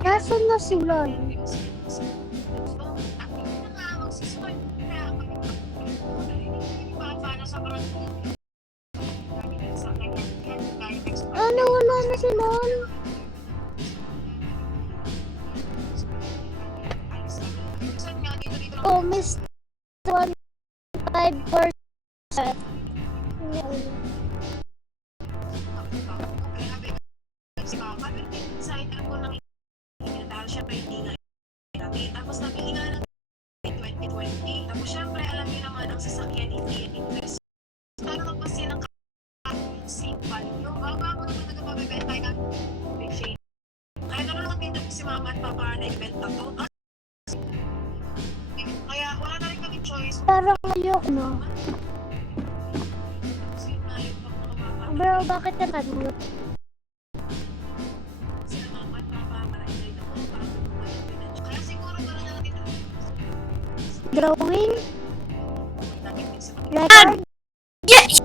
Nasaan na sila? Ano, wala na sila? Oh, miss 1.5%. Si Mama, sa item ko lang dahil syempre hindi nga tapos nabili nga ng 2020. Tapos syempre alam niyo naman ang sasakyan hindi interest. Talagang pa silang same value. Bago naman nagpapabibenta ng big shade. Kaya naman din si Mama at Papa na ibenta to. Kaya wala na rin kami choice. Parang ayok, no? Bro, bakit ka nag-mute? Drawing? Record? Yes!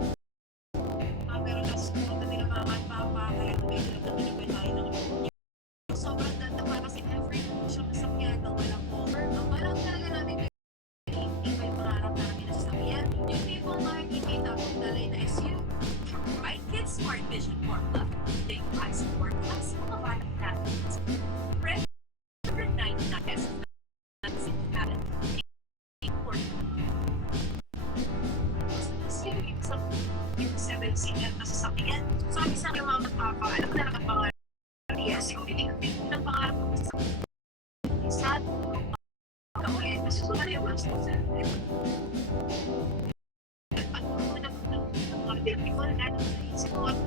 Pero tapos punta nila Mama at Papa, kaya tumigil na pinagay tayo ng sobrang ganda pa kasi every mo siya masakyan na walang cover. Ang parang talaga namin hindi pa yung pangarap namin na sasakyan. Yung tipong makikita kong dalay na SU. Right Kids Smart Vision Formula. Think I support us mga bata natin. Red 99S. That's it. Yung 7-seater na sasakyan. Sabi sa akin Mama at Papa, alam mo na lang ang pangarap. Yes, yung hindi ng pangarap ko sa sad. Okay, kasi wala yung mas ko sa ano mo na mga beautiful na naisip ko at